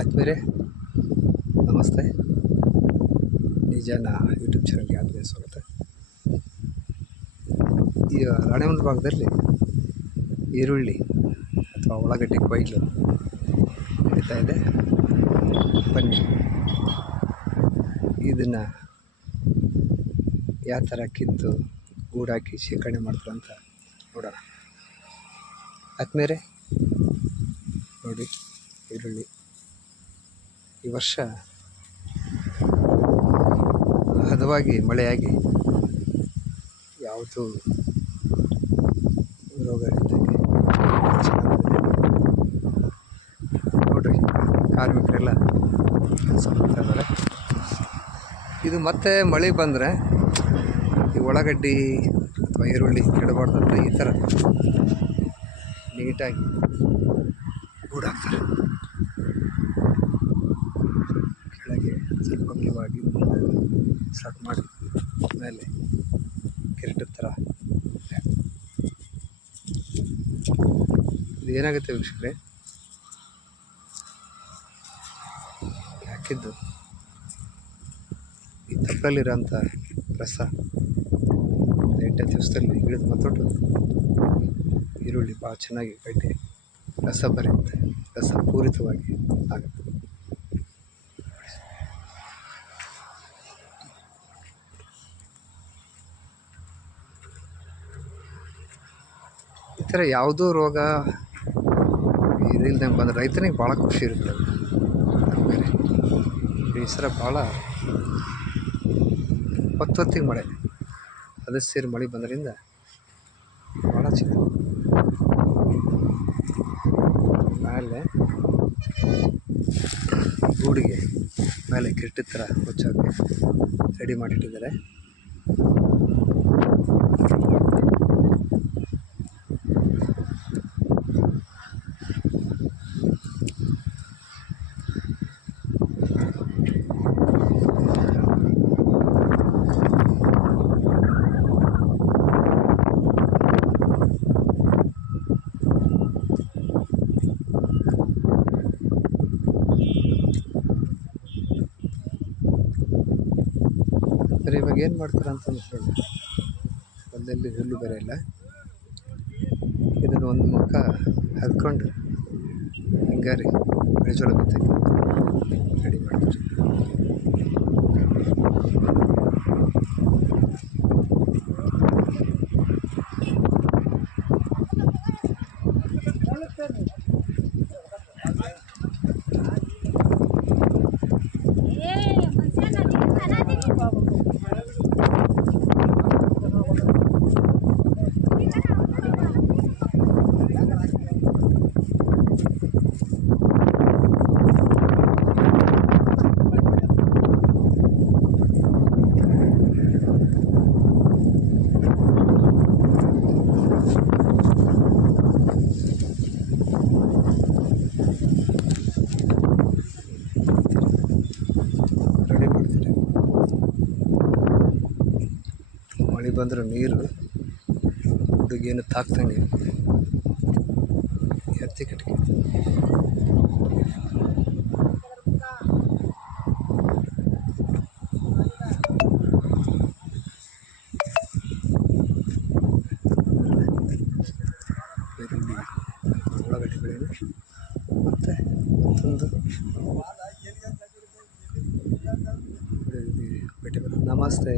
ಆದ್ಮೇಲೆ ನಮಸ್ತೆ, ನಿಜಾನ ಯೂಟ್ಯೂಬ್ ಚಾನಲ್ಗೆ ಆದ್ಮೇಲೆ ಸ್ವಾಗತ. ಈ ರಾಣೆಬೆನ್ನೂರು ಭಾಗದಲ್ಲಿ ಈರುಳ್ಳಿ ಅಥವಾ ಉಳ್ಳಾಗಡ್ಡಿ ಕೊಯ್ಲು ನಡೀತಾ ಇದೆ. ಬನ್ನಿ, ಇದನ್ನು ಯಾವ ಥರ ಕಿತ್ತು ಗೂಡಾಕಿ ಶೇಖರಣೆ ಮಾಡ್ತಾರೆ ಅಂತ ನೋಡೋಣ. ಆದ್ಮೇಲೆ ನೋಡಿ, ಈರುಳ್ಳಿ ಈ ವರ್ಷ ಹದವಾಗಿ ಮಳೆಯಾಗಿ ಯಾವುದು ರೋಗ ಇದ್ದಂಗೆ ನೋಡ್ರಿ, ಕಾರ್ಮಿಕರೆಲ್ಲ ಕೆಲಸ ಮಾಡ್ತಾ ಇದ್ದಾರೆ. ಇದು ಮತ್ತೆ ಮಳೆ ಬಂದರೆ ಈ ಉಳ್ಳಾಗಡ್ಡಿ ಅಥವಾ ಈರುಳ್ಳಿ ಕೆಡಬಾರ್ದಂತ ಈ ಥರ ನೀಟಾಗಿ ಗೂಡಾಕ್ತಾರೆ. ಕೆಳಗೆ ಸ್ವಲ್ಪ ಅಗಲವಾಗಿ ಸ್ಟಾರ್ಟ್ ಮಾಡಿ ಮೇಲೆ ಕೆರೆಟ ಥರ. ಇದು ಏನಾಗುತ್ತೆ ವೀಕ್ಷಕರೇ, ಹಾಕಿದ್ದು ಈ ತಪ್ಪಲಿರೋಂಥ ರಸ 8 ದಿವಸದಲ್ಲಿ ಹಿಡಿದು ಮತ್ತೊಟ್ಟು ಈರುಳ್ಳಿ ಭಾಳ ಚೆನ್ನಾಗಿ ಗಡ್ಡೆ ರಸ ಬರೆಯುತ್ತೆ, ರಸ ಪೂರಿತವಾಗಿ ಆಗುತ್ತೆ. ಈ ಥರ ಯಾವುದೋ ರೋಗ ಇದಿಲ್ದಂಗೆ ಬಂದರೆ ರೈತನಿಗೆ ಭಾಳ ಖುಷಿ ಇರುತ್ತೆ. ಆಮೇಲೆ ಈ ಸಲ ಭಾಳ ಹೊತ್ತಿಗೆ ಮಳೆ, ಅದು ಸೇರಿ ಮಳೆ ಬಂದ್ರಿಂದ ಭಾಳ ಚೆನ್ನಾಗಿ ಮೇಲೆ ಗೂಡಿಗೆ ಮೇಲೆ ಕೆಟ್ಟ ಥರ ಮುಚ್ಚಾಗಿ ರೆಡಿ ಮಾಡಿಟ್ಟಿದ್ದಾರೆ. ಆದರೆ ಇವಾಗ ಏನು ಮಾಡ್ತಾರೆ ಅಂತಂದು ಹೇಳಿ, ಒಂದಲ್ಲಿ ಹುಲ್ಲು ಬೇರೆ ಇಲ್ಲ, ಇದನ್ನು ಒಂದು ಮುಖ ಹದ್ಕೊಂಡು ಹಿಂಗಾರಿ ಮೆಣಜೋಳ ಬಿತ್ತಕ್ಕೆ ರೆಡಿ ಮಾಡ್ತಾರೆ. ಮಳೆ ಬಂದರೂ ನೀರು ಹುಡುಗೇನು ತಾಕ್ತಂಗೆ ಎತ್ತಿ ಕಟ್ಟಿಗೆ. ಈರುಳ್ಳಿ ಉಳ್ಳಾಗಡ್ಡಿ ಬೆಳೆಯನ್ನು ಮತ್ತು ಮತ್ತೊಂದು ಭೇಟಿ ಬರೋದು. ನಮಸ್ತೆ.